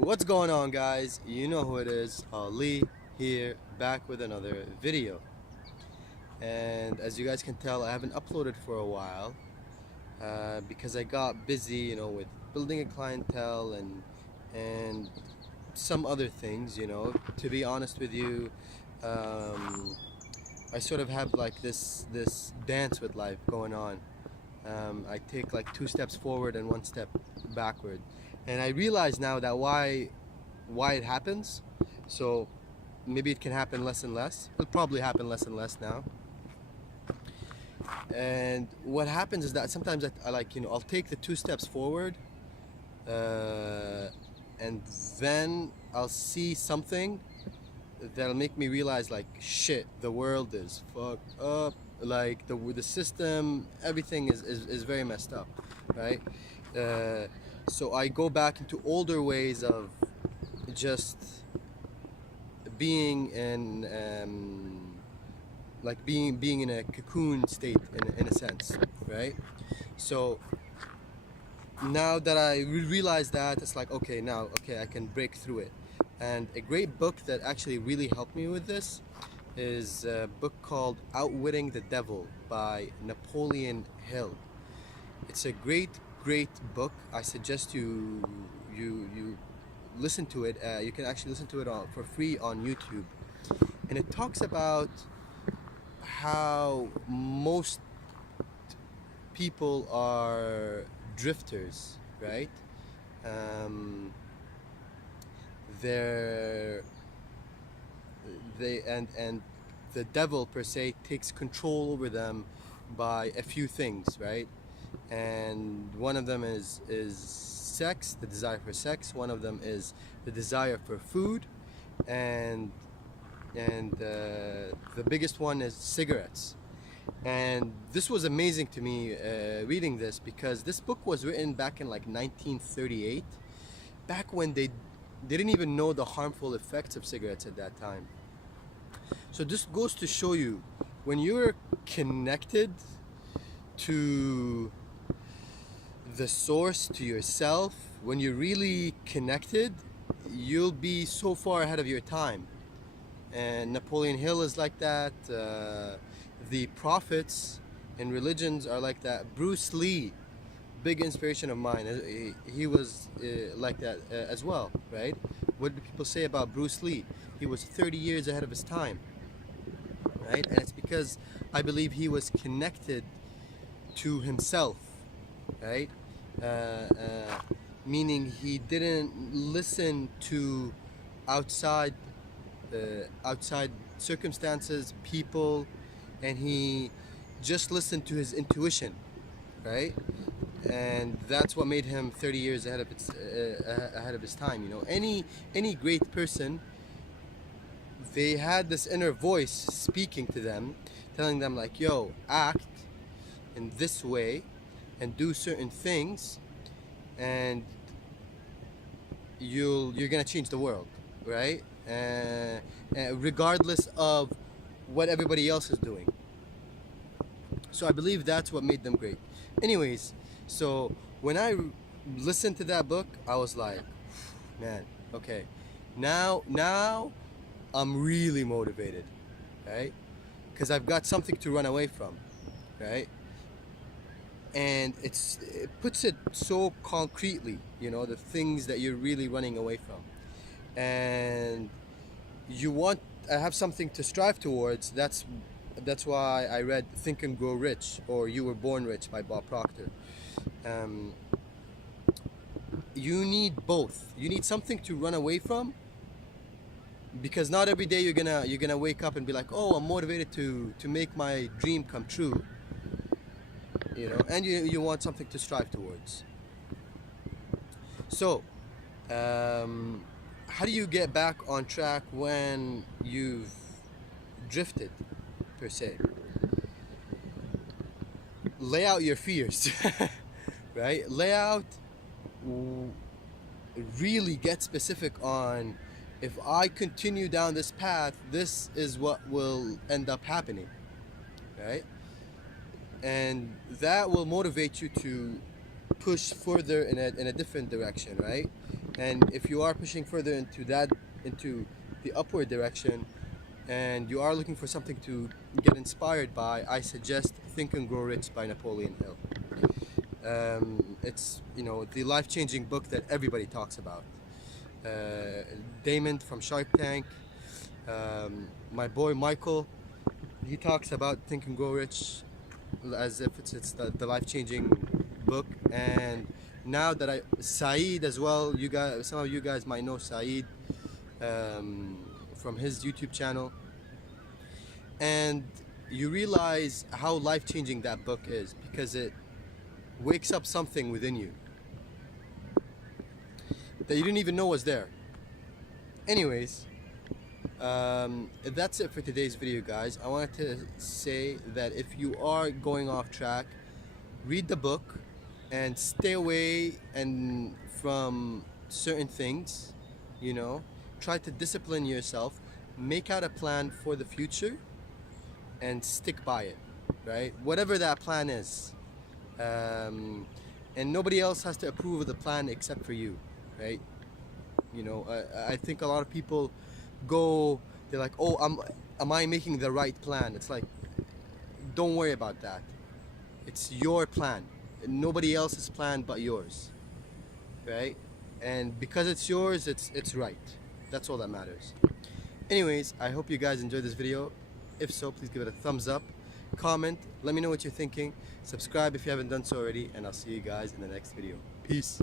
What's going on, guys? You know who it is. Ali here, back with another video. And as you guys can tell, I haven't uploaded for a while because I got busy, with building a clientele and some other things. To be honest with you, I sort of have like this dance with life going on. I take like 2 steps forward and 1 step backward, and I realize now that why it happens. So maybe it can happen less and less. It'll probably happen less and less now. And what happens is that sometimes I like, I'll take the 2 steps forward, and then I'll see something that'll make me realize, like, shit, the world is fucked up. Like the system, everything is very messed up, right? So I go back into older ways of just being in like being in a cocoon state in a sense, right? So now that I realize that, it's like, okay, I can break through it. And a great book that actually really helped me with this is a book called Outwitting the Devil by Napoleon Hill. It's a great book. I suggest you listen to it. You can actually listen to it for free on YouTube. And it talks about how most people are drifters, right? They're and the devil per se takes control over them by a few things, right? And one of them is sex, the desire for sex. One of them is the desire for food, and the biggest one is cigarettes. And this was amazing to me reading this, because this book was written back in like 1938, back when they didn't even know the harmful effects of cigarettes at that time. So this goes to show you, when you're connected to the source, to yourself, when you're really connected, you'll be so far ahead of your time. And Napoleon Hill is like that. The prophets and religions are like that. Bruce Lee, big inspiration of mine. He was like that as well, right? What do people say about Bruce Lee? He was 30 years ahead of his time, right? And it's because I believe he was connected to himself, right? Meaning he didn't listen to outside circumstances, people, and he just listened to his intuition, right? And that's what made him 30 years ahead of his time. Any great person, they had this inner voice speaking to them, telling them, like, yo, act in this way and do certain things, and you're gonna change the world, right? Regardless of what everybody else is doing. So I believe that's what made them great. Anyways, so when I listened to that book, I was like, man, okay, now I'm really motivated, right? Because I've got something to run away from, right? And it puts it so concretely, the things that you're really running away from. And I have something to strive towards. That's why I read Think and Grow Rich, or You Were Born Rich by Bob Proctor. You need both. You need something to run away from, because not every day you're gonna wake up and be like, oh, I'm motivated to make my dream come true. And you want something to strive towards. So how do you get back on track when you've drifted, per se? Lay out your fears, right? Lay out, really get specific on, if I continue down this path, this is what will end up happening, right? And that will motivate you to push further in a different direction, right? And if you are pushing further into the upward direction, and you are looking for something to get inspired by, I suggest Think and Grow Rich by Napoleon Hill. It's, you know, the life-changing book that everybody talks about. Damon from Shark Tank, my boy Michael, he talks about Think and Grow Rich as if it's the life-changing book. And now that Saeed as well, you guys, some of you guys might know Saeed from his YouTube channel, and you realize how life-changing that book is, because it wakes up something within you that you didn't even know was there. Anyways, that's it for today's video, guys. I wanted to say that if you are going off track, read the book and stay away from certain things, you know. Try to discipline yourself, make out a plan for the future, and stick by it, right? Whatever that plan is. And nobody else has to approve of the plan except for you, right? You know, I think a lot of people they're like, oh, am I making the right plan? It's like, don't worry about that. It's your plan. Nobody else's plan but yours, right? And because it's yours, it's right. That's all that matters. Anyways, I hope you guys enjoyed this video. If so, please give it a thumbs up, comment, let me know what you're thinking, subscribe if you haven't done so already, and I'll see you guys in the next video. Peace.